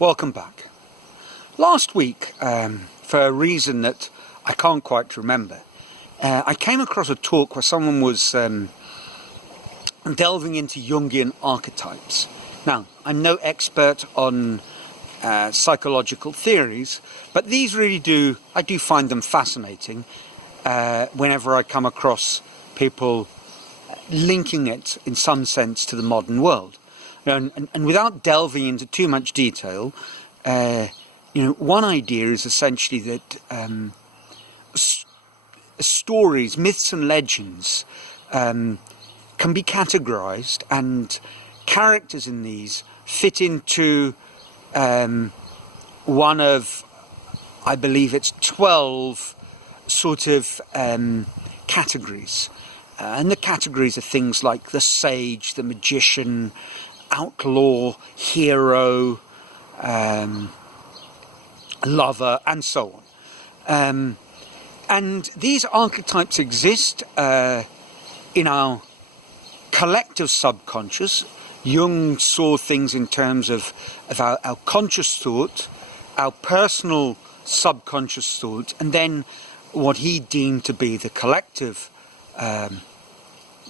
Welcome back. Last week, for a reason that I can't quite remember, I came across a talk where someone was delving into Jungian archetypes. Now, I'm no expert on psychological theories, but these really I do find them fascinating whenever I come across people linking it in some sense to the modern world. And without delving into too much detail, one idea is essentially that stories, myths and legends can be categorized, and characters in these fit into one of, I believe it's 12 sort of categories. And the categories are things like the sage, the magician, outlaw, hero, lover, and so on. And these archetypes exist in our collective subconscious. Jung saw things in terms of our conscious thought, our personal subconscious thought, and then what he deemed to be the collective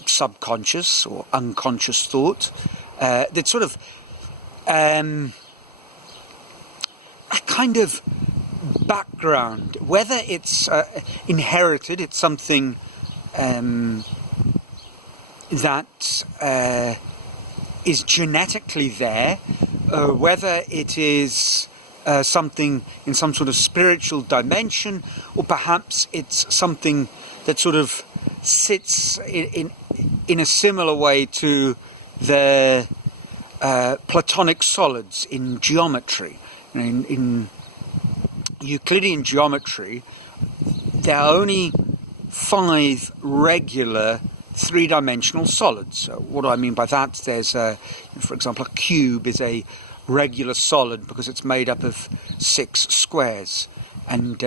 subconscious or unconscious thought. That sort of a kind of background, whether it's inherited, it's something that is genetically there, whether it is something in some sort of spiritual dimension, or perhaps it's something that sort of sits in a similar way to the Platonic solids in geometry. In Euclidean geometry, there are only 5 regular 3-dimensional solids. So what do I mean by that? There's, for example, a cube is a regular solid because it's made up of 6 squares. And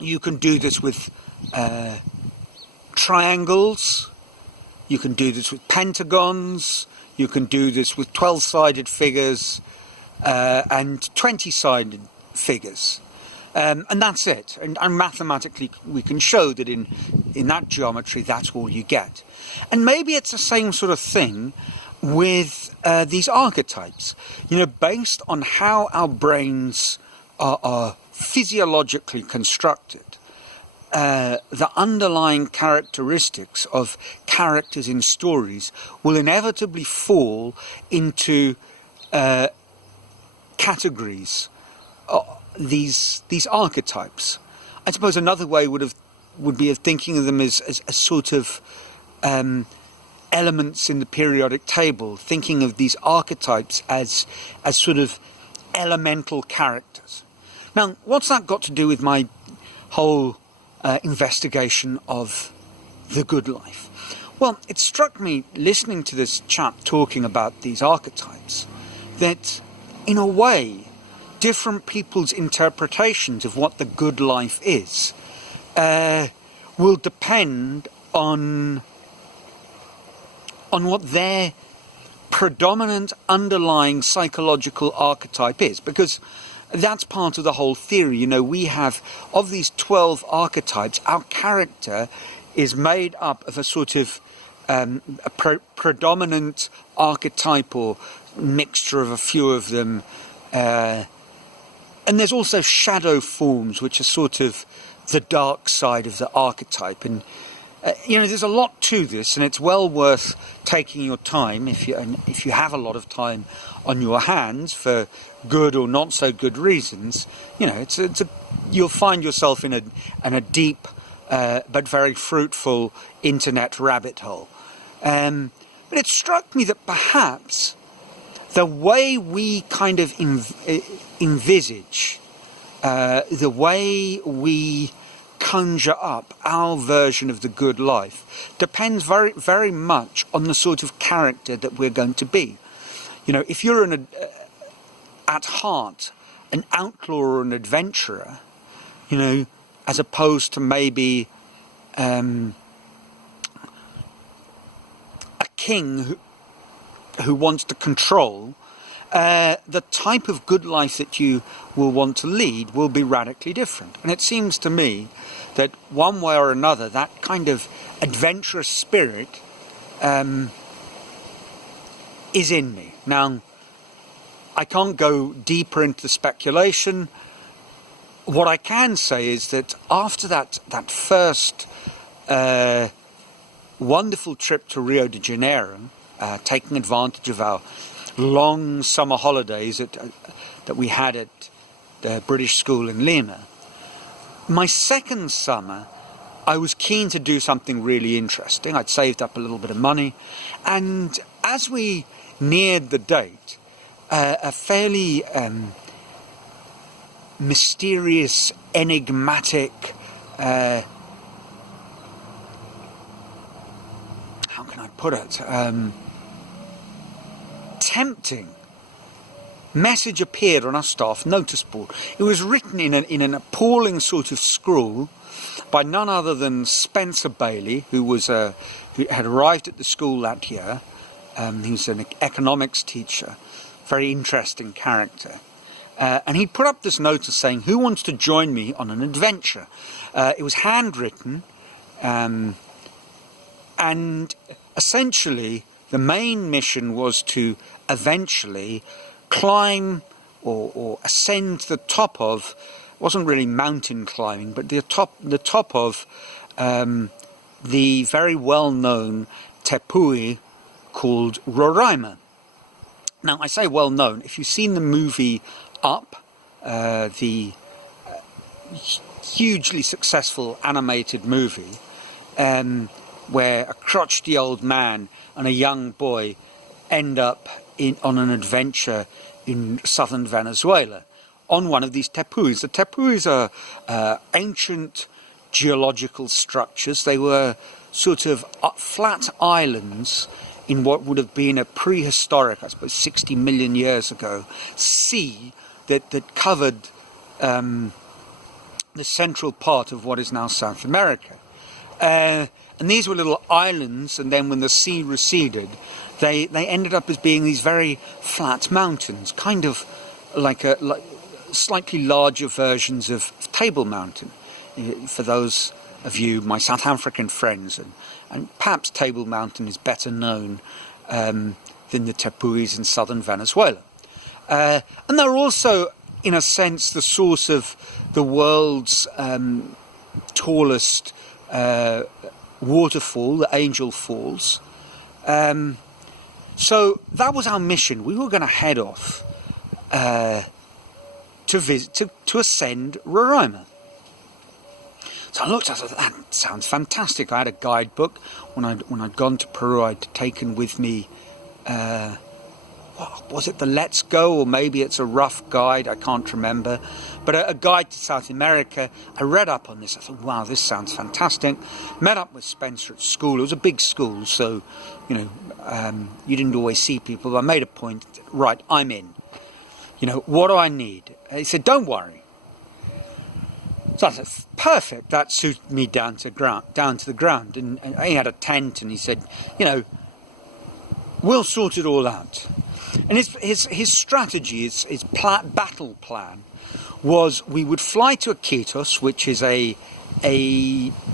you can do this with triangles. You can do this with pentagons, you can do this with 12-sided figures and 20-sided figures. And that's it. And mathematically we can show that in that geometry that's all you get. And maybe it's the same sort of thing with these archetypes. Based on how our brains are physiologically constructed, the underlying characteristics of characters in stories will inevitably fall into categories, these archetypes. I suppose another way would be of thinking of them as sort of elements in the periodic table, thinking of these archetypes as sort of elemental characters. Now, what's that got to do with my whole investigation of the good life? Well, it struck me listening to this chap talking about these archetypes that in a way different people's interpretations of what the good life is will depend on what their predominant underlying psychological archetype is, because that's part of the whole theory. We have, of these 12 archetypes, our character is made up of a sort of predominant archetype or mixture of a few of them. And there's also shadow forms, which are sort of the dark side of the archetype. And there's a lot to this, and it's well worth taking your time if you have a lot of time on your hands for good or not so good reasons. You'll find yourself in a deep but very fruitful internet rabbit hole. But it struck me that perhaps the way we kind of envisage, the way we conjure up our version of the good life depends very, very much on the sort of character that we're going to be. If you're at heart an outlaw or an adventurer, as opposed to maybe a king who wants to control the type of good life that you will want to lead will be radically different. And it seems to me that one way or another, that kind of adventurous spirit is in me. Now, I can't go deeper into the speculation. What I can say is that after that first wonderful trip to Rio de Janeiro, taking advantage of our long summer holidays that we had at the British school in Lima, my second summer I was keen to do something really interesting. I'd saved up a little bit of money, and as we neared the date, a fairly mysterious, enigmatic, how can I put it, tempting message appeared on our staff notice board. It was written in an appalling sort of scrawl by none other than Spencer Bailey, who had arrived at the school that year. He was an economics teacher, very interesting character. And he put up this notice saying, "Who wants to join me on an adventure?" It was handwritten, and essentially the main mission was to eventually climb or ascend to the top of, it wasn't really mountain climbing, but the top of the very well-known tepui called Roraima. Now, I say well-known. If you've seen the movie Up, the hugely successful animated movie, where a crotchety old man and a young boy end up on an adventure in southern Venezuela on one of these tepuis. The tepuis are ancient geological structures. They were sort of flat islands in what would have been a prehistoric, I suppose 60 million years ago, sea that covered the central part of what is now South America. And these were little islands, and then when the sea receded, they ended up as being these very flat mountains, kind of like slightly larger versions of Table Mountain. For those of you, my South African friends, and perhaps Table Mountain is better known than the tepuis in southern Venezuela. And they're also, in a sense, the source of the world's tallest waterfall, the Angel Falls. So that was our mission. We were going to head off to ascend Roraima. So I looked, I thought, that sounds fantastic. I had a guidebook. When I'd gone to Peru, I'd taken with me, was it the Let's Go, or maybe it's a rough guide, I can't remember. But a guide to South America. I read up on this. I thought, wow, this sounds fantastic. Met up with Spencer at school. It was a big school, so, you didn't always see people. But I made a point, right, I'm in. What do I need? He said, don't worry. So I said, perfect, that suited me down to the ground. And he had a tent, and he said, we'll sort it all out. And his strategy, his battle plan, was we would fly to Iquitos, which is the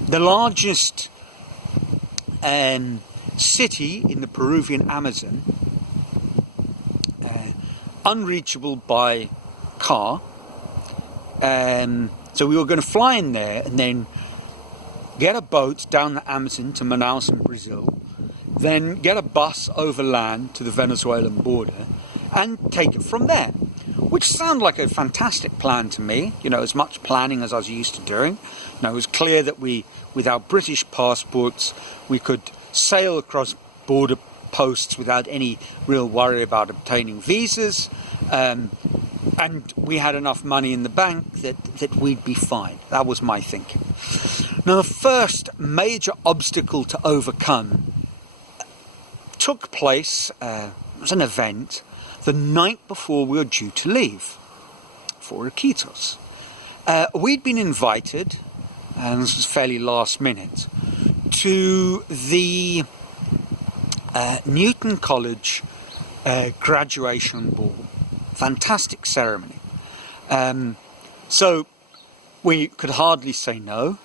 largest city in the Peruvian Amazon, unreachable by car. So we were going to fly in there and then get a boat down the Amazon to Manaus in Brazil, then get a bus overland to the Venezuelan border and take it from there, which sounded like a fantastic plan to me, as much planning as I was used to doing. It was clear that with our British passports, we could sail across border posts without any real worry about obtaining visas. And we had enough money in the bank that we'd be fine. That was my thinking. Now, the first major obstacle to overcome took place, it was an event, the night before we were due to leave for Iquitos. We'd been invited, and this was fairly last minute, to the Newton College graduation ball. Fantastic ceremony. So we could hardly say no.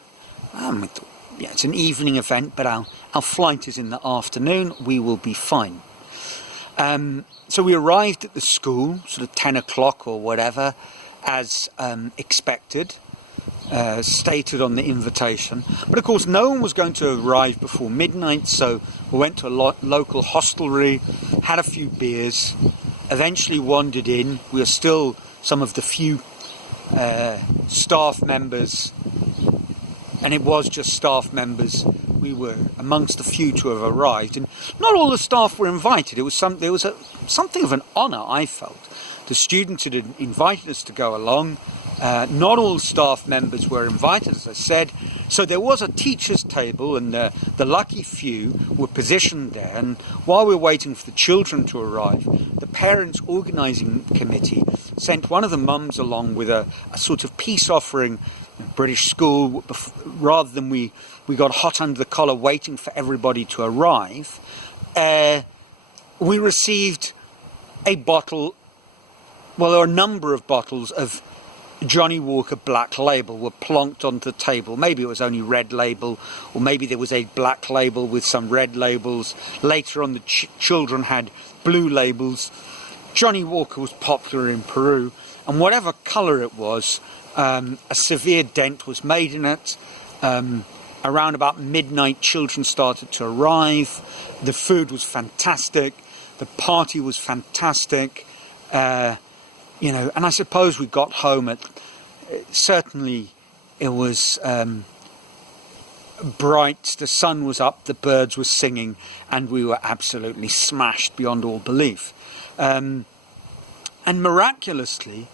We thought, yeah, it's an evening event, but our flight is in the afternoon. We will be fine. So we arrived at the school, sort of 10 o'clock or whatever, as expected, stated on the invitation. But of course, no one was going to arrive before midnight, so we went to a local hostelry, had a few beers, eventually wandered in. We were still some of the few staff members, and it was just staff members. We were amongst the few to have arrived, and not all the staff were invited. There was something of an honour, I felt. The students had invited us to go along. Not all staff members were invited, as I said. So there was a teacher's table, and the lucky few were positioned there. And while we were waiting for the children to arrive, the parents' organising committee sent one of the mums along with a sort of peace offering. British school, rather than we got hot under the collar waiting for everybody to arrive, we received a bottle, well, there were a number of bottles of Johnny Walker Black Label were plonked onto the table. Maybe it was only Red Label, or maybe there was a Black Label with some red labels. Later on, the children had blue labels. Johnny Walker was popular in Peru, and whatever colour it was, a severe dent was made in it. Around about midnight, children started to arrive. The food was fantastic. The party was fantastic. And I suppose we got home at, certainly it was bright, the sun was up, the birds were singing, and we were absolutely smashed beyond all belief. And miraculously,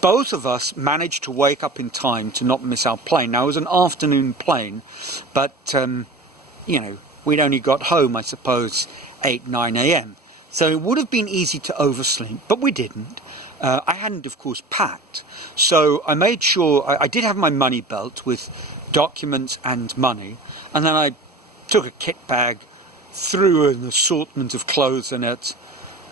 both of us managed to wake up in time to not miss our plane. Now, it was an afternoon plane, but, we'd only got home, I suppose, 8, 9 a.m. So it would have been easy to oversleep, but we didn't. I hadn't, of course, packed. So I made sure, I did have my money belt with documents and money, and then I took a kit bag, threw an assortment of clothes in it,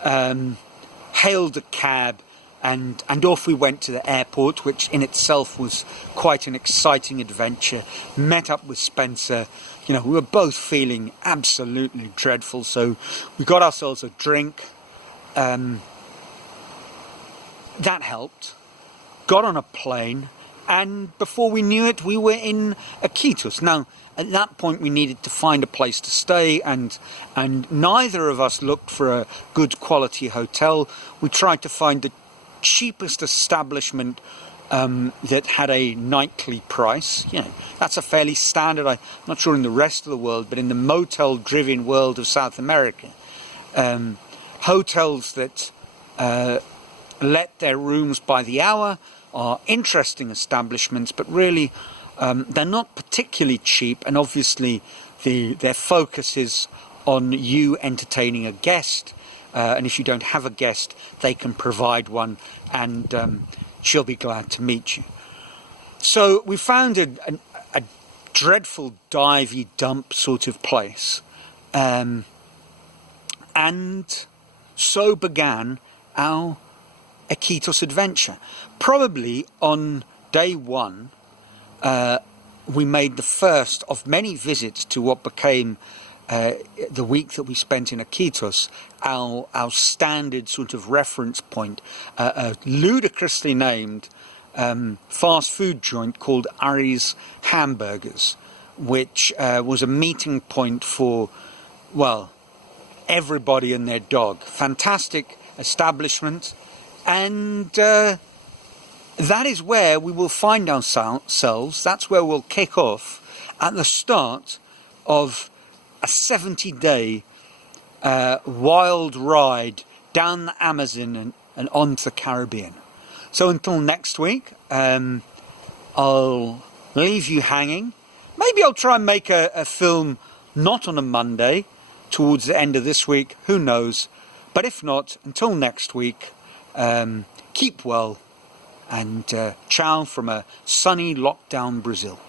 hailed a cab, and off we went to the airport, which in itself was quite an exciting adventure. Met up with Spencer. We were both feeling absolutely dreadful, so we got ourselves a drink. That helped. Got on a plane, and before we knew it, we were in Iquitos. Now, at that point, we needed to find a place to stay, and neither of us looked for a good quality hotel. We tried to find the cheapest establishment that had a nightly price. That's a fairly standard, I'm not sure in the rest of the world, but in the motel-driven world of South America, hotels that let their rooms by the hour are interesting establishments, but really they're not particularly cheap, and obviously their focus is on you entertaining a guest. And if you don't have a guest, they can provide one, and she'll be glad to meet you. So we found a dreadful divey dump sort of place, and so began our Iquitos adventure. Probably on day one, we made the first of many visits to what became the week that we spent in Iquitos, our standard sort of reference point, a ludicrously named fast food joint called Ari's Hamburgers, which was a meeting point for, well, everybody and their dog. Fantastic establishment, and that is where we will find ourselves. That's where we'll kick off at the start of a 70-day wild ride down the Amazon and onto the Caribbean. So until next week, I'll leave you hanging. Maybe I'll try and make a film not on a Monday, towards the end of this week, who knows. But if not, until next week, keep well, and ciao from a sunny lockdown Brazil.